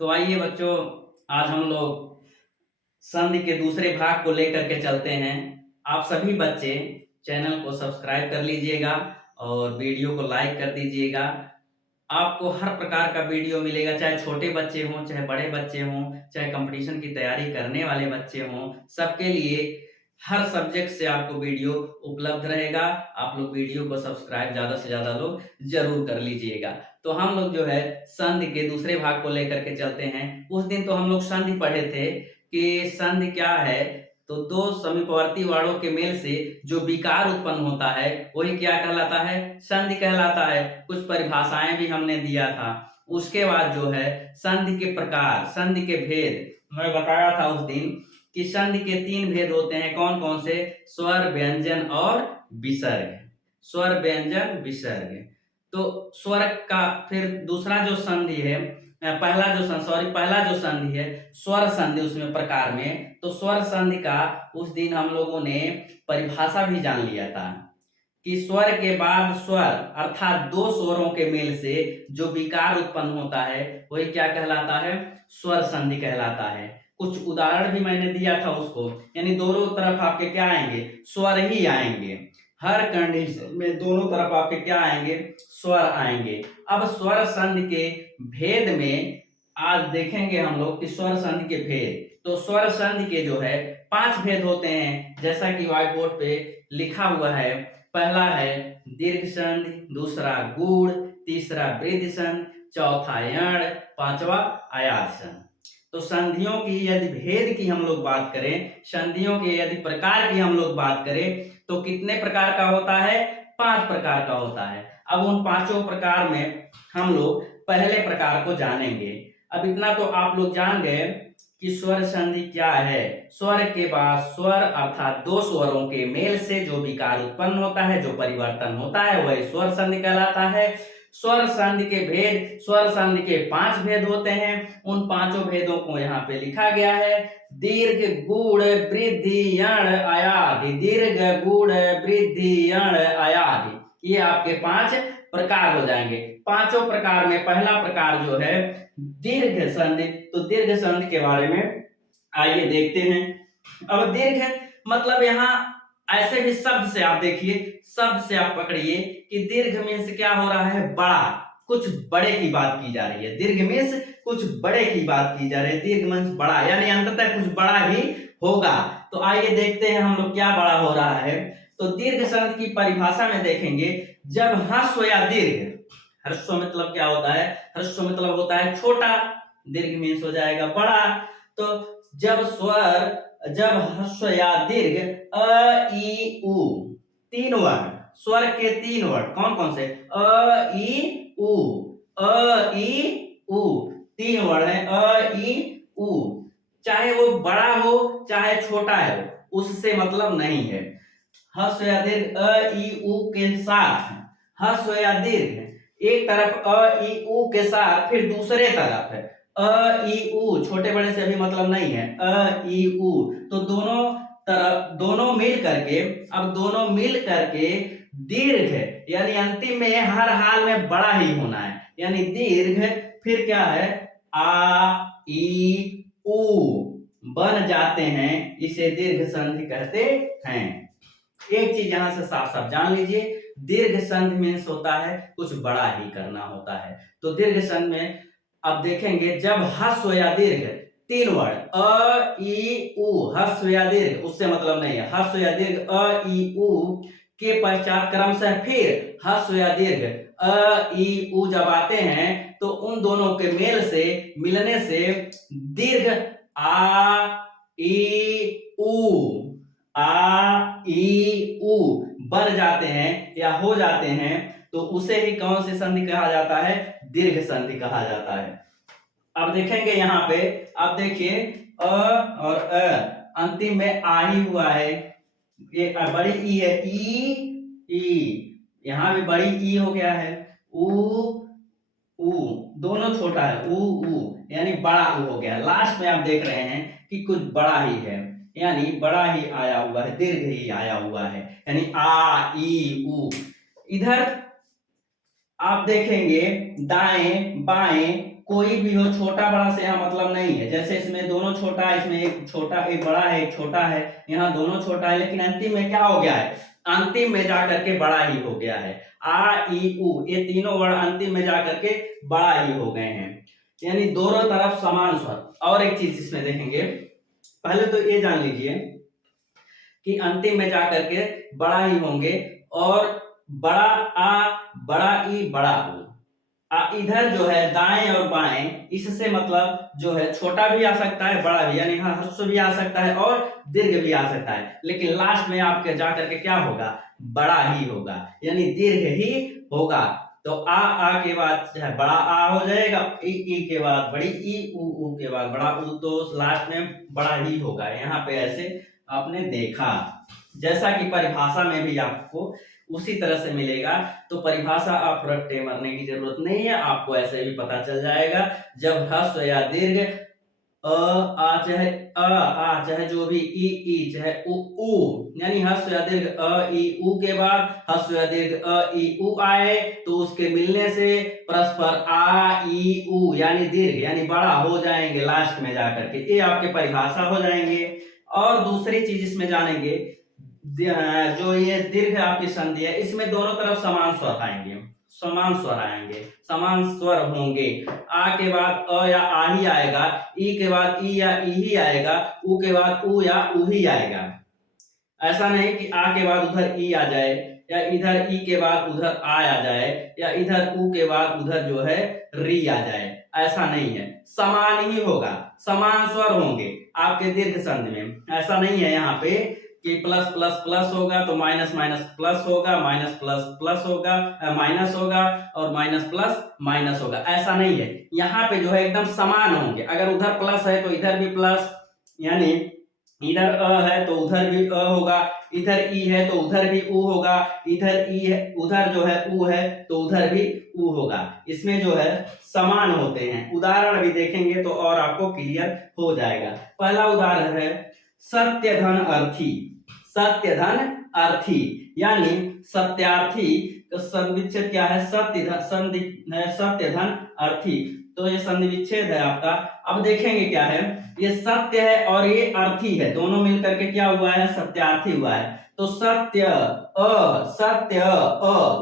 तो आइए बच्चों, आज हम लोग संधि के दूसरे भाग को लेकर के चलते हैं। आप सभी बच्चे चैनल को सब्सक्राइब कर लीजिएगा और वीडियो को लाइक कर दीजिएगा। आपको हर प्रकार का वीडियो मिलेगा, चाहे छोटे बच्चे हों, चाहे बड़े बच्चे हों, चाहे कंपटीशन की तैयारी करने वाले बच्चे हों, सबके लिए हर सब्जेक्ट से आपको वीडियो उपलब्ध रहेगा। आप लोग वीडियो को सब्सक्राइब ज़्यादा से ज़्यादा लोग जरूर कर लीजिएगा। तो हम लोग जो है संधि के दूसरे भाग को लेकर के चलते हैं। उस दिन तो हम लोग संधि पढ़े थे कि संधि क्या है। तो दो समीपवर्ती वर्णों के मेल से जो विकार उत्पन्न होता है वही क्या कहलाता है, संधि कहलाता है। कुछ परिभाषाएं भी हमने दिया था। उसके बाद जो है संधि के प्रकार, संधि के भेद मैं बताया था उस दिन कि संधि के 3 भेद होते हैं। कौन कौन से? स्वर, व्यंजन और विसर्ग। स्वर, व्यंजन, विसर्ग। तो स्वर का फिर दूसरा जो संधि है, पहला जो संधि है स्वर संधि, उसमें प्रकार में तो स्वर संधि का उस दिन हम लोगों ने परिभाषा भी जान लिया था कि स्वर के बाद स्वर अर्थात दो स्वरों के मेल से जो विकार उत्पन्न होता है वही क्या कहलाता है, स्वर संधि कहलाता है। कुछ उदाहरण भी मैंने दिया था उसको, यानी दोनों तरफ आपके क्या आएंगे, स्वर ही आएंगे। हर कंडीशन में दोनों तरफ आपके क्या आएंगे, स्वर आएंगे। अब स्वर संधि के भेद में आज देखेंगे हम लोग कि स्वर संधि के भेद। तो स्वर संधि के जो है 5 भेद होते हैं, जैसा कि व्हाइट बोर्ड पे लिखा हुआ है। पहला है दीर्घ संधि, दूसरा गूढ़, तीसरा वृद्धि संधि, चौथा यण, पांचवा आयात संधि। तो संधियों की यदि भेद की हम लोग बात करें, संधियों के यदि प्रकार की हम लोग बात करें तो कितने प्रकार का होता है, 5 प्रकार का होता है। अब उन पांचों प्रकार में हम लोग पहले प्रकार को जानेंगे। अब इतना तो आप लोग जान गए कि स्वर संधि क्या है। स्वर के बाद स्वर अर्थात दो स्वरों के मेल से जो विकार उत्पन्न होता है, जो परिवर्तन होता है, वही स्वर संधि कहलाता है। स्वर संधि के भेद, स्वर संधि के 5 भेद होते हैं। उन पांचों भेदों को यहाँ पे लिखा गया है। दीर्घ, गूढ़, वृद्धि, यण, आयाधि। दीर्घ, गूढ़, वृद्धि, यण, आयाधि, ये आपके 5 प्रकार हो जाएंगे। पांचों प्रकार में पहला प्रकार जो है दीर्घ संधि। तो दीर्घ संधि के बारे में आइए देखते हैं। अब दीर्घ मतलब यहाँ ऐसे भी शब्द से आप देखिए, शब्द से आप पकड़िए कि दीर्घ मीन्स क्या हो रहा है, बड़ा, कुछ बड़े की बात की जा रही है। दीर्घ मीन्स कुछ बड़े की बात की जा रही है। दीर्घ मीन्स बड़ा, यानी अंततः कुछ बड़ा ही होगा। तो आइए देखते हैं हम लोग क्या बड़ा हो रहा है। तो दीर्घ संधि की परिभाषा में देखेंगे, जब ह्रस्व या दीर्घ, ह्रस्व मतलब क्या होता है, ह्रस्व मतलब होता है छोटा, दीर्घ मीन्स हो जाएगा बड़ा। तो जब ह्रस्व या दीर्घ अ ई उ, 3 वर्ण, स्वर के 3 वर्ण कौन कौन से, अ ई उ, अ ई उ, 3 वर्ण है अ ई उ। चाहे वो बड़ा हो चाहे छोटा है, उससे मतलब नहीं है। ह्रस्व या दीर्घ अ ई उ के साथ, ह्रस्व या दीर्घ एक तरफ अ ई उ के साथ, फिर दूसरे तरफ है अ ई उ, छोटे बड़े से अभी मतलब नहीं है, अ ई उ। तो दोनों तरफ, दोनों मिल करके, अब दोनों मिल करके दीर्घ, यानी अंतिम में हर हाल में बड़ा ही होना है, यानी दीर्घ फिर क्या है, आ ई उ बन जाते हैं, इसे दीर्घ संधि कहते हैं। एक चीज यहां से साफ साफ जान लीजिए, दीर्घ संधि मीन्स होता है कुछ बड़ा ही करना होता है। तो दीर्घ संधि में अब देखेंगे, जब ह्रस्व या दीर्घ 3 वर्ण अ ई उ, ह्रस्व या दीर्घ उससे मतलब नहीं है, ह्रस्व या दीर्घ अ ई उ के पश्चात क्रमशः फिर ह्रस्व या दीर्घ अ ई उ जब आते हैं तो उन दोनों के मेल से, मिलने से दीर्घ आ ई उ, आ ई उ बन जाते हैं या हो जाते हैं। तो उसे ही कौन सी संधि कहा जाता है, दीर्घ संधि कहा जाता है। अब देखेंगे यहाँ पे, अब देखिए अ और अंतिम में आ ही हुआ है, ये बड़ी ई है, ई, यहाँ भी बड़ी ई हो गया है, उ दोनों छोटा है, उ यानी बड़ा उ हो गया। लास्ट में आप देख रहे हैं कि कुछ बड़ा ही है, यानी बड़ा ही आया हुआ है, दीर्घ ही आया हुआ है, यानी आ ई उ। इधर आप देखेंगे दाएं बाएं कोई भी हो, छोटा बड़ा से यहाँ मतलब नहीं है। जैसे इसमें दोनों छोटा है, इसमें एक छोटा एक बड़ा है एक छोटा है, यहाँ दोनों छोटा है, लेकिन अंतिम में क्या हो गया है, अंतिम में जाकर के बड़ा ही हो गया है। आ ई उ ये तीनों वर्ड अंतिम में जाकर के बड़ा ही हो गए हैं, यानी दोनों तरफ समान स्वर। और एक चीज इसमें देखेंगे, पहले तो ये जान लीजिए कि अंतिम में जाकर के बड़ा ही होंगे, और बड़ा आ बड़ा ई बड़ा ऊ। इधर जो है दाएं और बाएं, इससे मतलब जो है छोटा भी आ सकता है बड़ा भी, यानी यहाँ ह्रस्व भी आ सकता है और दीर्घ भी आ सकता है, लेकिन लास्ट में आपके जाकर के क्या होगा, बड़ा ही होगा, यानी दीर्घ ही होगा। तो आ के बाद जो है बड़ा आ हो जाएगा, ई के बाद बड़ी ई, ऊ के बाद बड़ा ऊ, तो लास्ट में बड़ा ही होगा। यहाँ पे ऐसे आपने देखा, जैसा कि परिभाषा में भी आपको उसी तरह से मिलेगा। तो परिभाषा आप रट्टे मारने की जरूरत नहीं है, आपको ऐसे भी पता चल जाएगा। जब ह्रस्व या दीर्घ आ चाहे जो भी ई चाहे उ, यानी ह्रस्व या दीर्घ अ ई उ के बाद ह्रस्व या दीर्घ अ ई उ आए, तो उसके मिलने से परस्पर आ ई उ यानी दीर्घ यानी बड़ा हो जाएंगे लास्ट में जाकर के, ये आपके परिभाषा हो जाएंगे। और दूसरी चीज इसमें जानेंगे, जो ये दीर्घ आपकी संधि है, इसमें दोनों तरफ समान स्वर आएंगे, समान स्वर आएंगे, समान स्वर होंगे। आ के बाद अ या आ ही आएगा, ई के बाद ई या ई ही आएगा, उ के बाद उ या उ ही आएगा। ऐसा नहीं कि आ के बाद उधर ई आ जाए, या इधर ई के बाद उधर आ जाए, या इधर उ के बाद उधर जो है री आ जाए, ऐसा नहीं है। समान ही होगा, समान स्वर होंगे आपके दीर्घ संधि में। ऐसा नहीं है यहाँ पे कि प्लस प्लस प्लस होगा तो माइनस माइनस प्लस होगा, माइनस प्लस प्लस होगा, माइनस होगा, और माइनस प्लस माइनस होगा, ऐसा नहीं है। यहाँ पे जो है एकदम समान होंगे। अगर उधर प्लस है तो इधर भी प्लस, यानी इधर अ है तो उधर भी अ होगा, इधर ई है तो उधर भी उ होगा, इधर ई है उधर जो है उ है तो उधर भी उ होगा। इसमें जो है समान होते हैं। उदाहरण भी देखेंगे तो और आपको क्लियर हो जाएगा। पहला उदाहरण है सत्य धन अर्थी। सत्य धन अर्थी यानी सत्यार्थी का संधि विच्छेद क्या है, सत्य धन अर्थी, तो ये संधि विच्छेद है आपका। अब देखेंगे क्या है, ये सत्य है और ये अर्थी है, दोनों मिलकर के क्या हुआ है, सत्यार्थी हुआ है। तो सत्य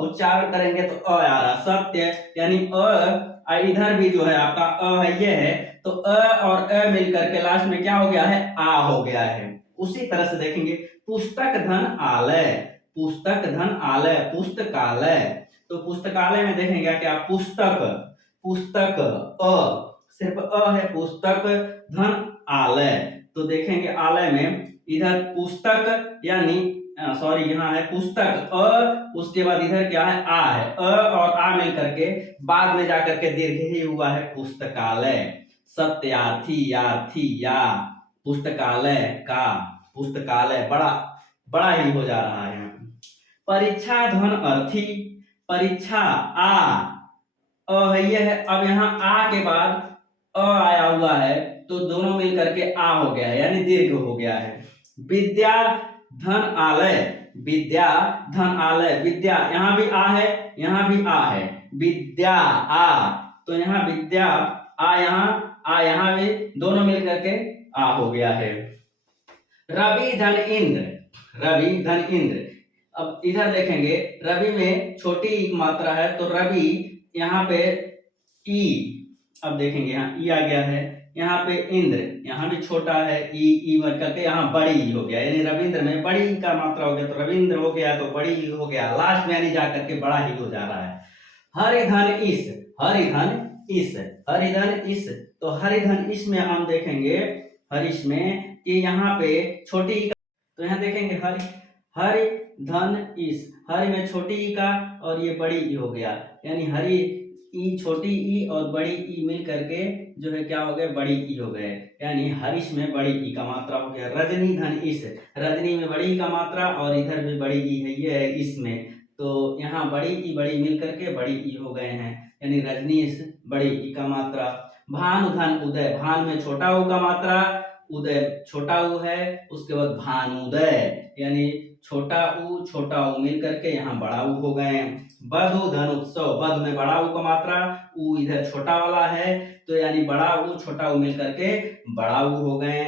उच्चारण करेंगे तो अ आ रहा, सत्य यानी अ, इधर भी जो है आपका अ है, ये है, तो अ और अ मिलकर के लास्ट में क्या हो गया है, आ हो गया है। उसी तरह से देखेंगे पुस्तक धन आलय, पुस्तक धन आलय, पुस्तकालय, तो पुस्तकालय में देखेंगे क्या, पुस्तक, पुस्तक सिर्फ अ है, पुस्तक धन आलय, तो देखेंगे आलय में इधर पुस्तक यानी सॉरी यहाँ है पुस्तक उसके बाद इधर क्या है, आ है, और आ मिलकर के बाद में जाकर के दीर्घ ही हुआ है पुस्तकालय। सत्यार्थी यार्थी या पुस्तकालय का, पुस्तकालय बड़ा बड़ा ही हो जा रहा है। परीक्षा धन अर्थी, परीक्षा ये है। अब यहाँ आ के बाद आया हुआ है तो दोनों मिलकर के आ हो गया है, यानी दीर्घ हो गया है। विद्या धन आलय, विद्या धन आलय, विद्या यहाँ भी आ है, यहाँ भी आ है, विद्या आ, तो यहाँ विद्या आ यहाँ भी दोनों मिलकर के आ हो गया है। रवि धन इंद्र, रवि धन इंद्र। अब इधर देखेंगे रवि में छोटी मात्रा है तो रवि यहाँ पे ई, अब देखेंगे यहाँ ई आ गया है, यहाँ पे इंद्र यहाँ भी छोटा है, ई बन करके यहाँ बड़ी ई हो गया, यानी रविंद्र में बड़ी का मात्रा हो गया तो रविंद्र हो गया, तो बड़ी ई हो गया, लास्ट में यानी जाकर के बड़ा ही हो जा रहा है। हरिधन इस, हरिधन इस, हरिधन इस, तो हरिधन इस में हम देखेंगे हरिश में कि यहाँ पे छोटी ई, तो यहाँ देखेंगे हरि धन इस, हरि में छोटी ई का और ये बड़ी ई हो गया, यानी हरि ई, छोटी ई और बड़ी ई मिल करके जो है क्या हो गए, बड़ी ई हो गए, यानी हरिश में बड़ी ई का मात्रा हो गया। रजनी धन इस, रजनी में बड़ी ई का मात्रा और इधर भी बड़ी ई है, ये है इसमें, तो यहाँ बड़ी ई बड़ी मिल करके बड़ी ई हो गए हैं, यानी रजनी इस बड़ी ई का मात्रा। भानु धन उदय, भान में छोटा ऊ का मात्रा, उदय छोटा ऊ है, उसके बाद भानुदय, यानी छोटा ऊ मिल करके यहाँ बड़ा ऊ हो गए। बधु धन उत्सव, बध में बड़ा ऊ का मात्रा, ऊ इधर छोटा वाला है, तो यानी बड़ा ऊ छोटा ऊ मिल करके बड़ा ऊ हो गए।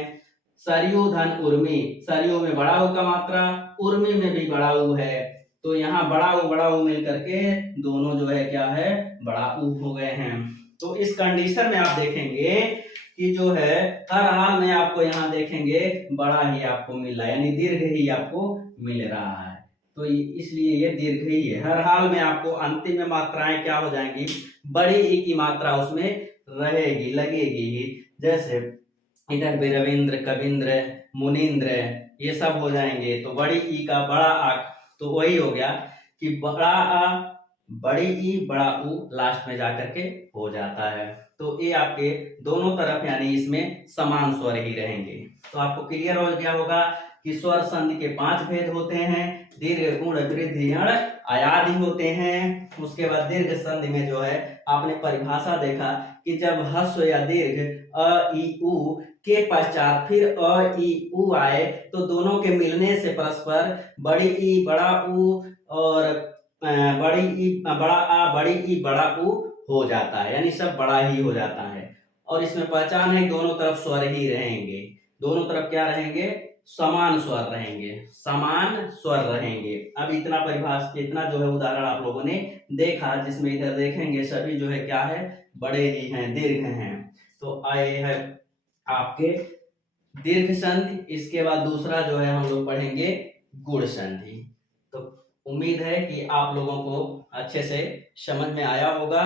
सरयू धन उर्मी, सरयू में बड़ा ऊ का मात्रा, उर्मी में भी बड़ा ऊ है, तो यहाँ बड़ा ऊ मिल करके दोनों जो है क्या है, बड़ा ऊ हो गए हैं। तो इस कंडीशन में आप देखेंगे कि जो है हर हाल में आपको यहाँ देखेंगे बड़ा ही आपको मिल रहा है, यानी दीर्घ ही आपको मिल रहा है, तो इसलिए ये दीर्घ ही है। हर हाल में आपको अंतिम में मात्राएं क्या हो जाएंगी, बड़ी ई की मात्रा उसमें रहेगी, लगेगी ही। जैसे इधर भी रविंद्र, कविंद्र, मुनिंद्र, ये सब हो जाएंगे, तो बड़ी ई का बड़ा आ, तो वही हो गया कि बड़ा आ, बड़ी ई, बड़ा ऊ लास्ट में जाकर के हो जाता है। तो ये आपके दोनों तरफ यानी इसमें समान स्वर ही रहेंगे। तो आपको क्लियर हो गया होगा कि स्वर संधि के 5 भेद होते हैं। दीर्घ, गुण, वृद्धि, अण, आयादी होते हैं। उसके बाद दीर्घ संधि में जो है आपने परिभाषा देखा कि जब ह्रस्व या दीर्घ अ, ई, उ के पश्चात फिर अ, ई, उ आए, तो दोनों के मिलने से परस्पर बड़ी ई, बड़ा ऊ और बड़ी ई, बड़ा आ, बड़ी ई, बड़ा ऊ हो जाता है, यानी सब बड़ा ही हो जाता है। और इसमें पहचान है दोनों तरफ स्वर ही रहेंगे, दोनों तरफ क्या रहेंगे, समान स्वर रहेंगे, समान स्वर रहेंगे। अब इतना परिभाषा, इतना जो है उदाहरण आप लोगों ने देखा, जिसमें इधर देखेंगे सभी जो है क्या है, बड़े ही हैं, दीर्घ हैं। तो आए है आपके दीर्घ संधि। इसके बाद दूसरा जो है हम लोग पढ़ेंगे गुण संधि। तो उम्मीद है कि आप लोगों को अच्छे से समझ में आया होगा।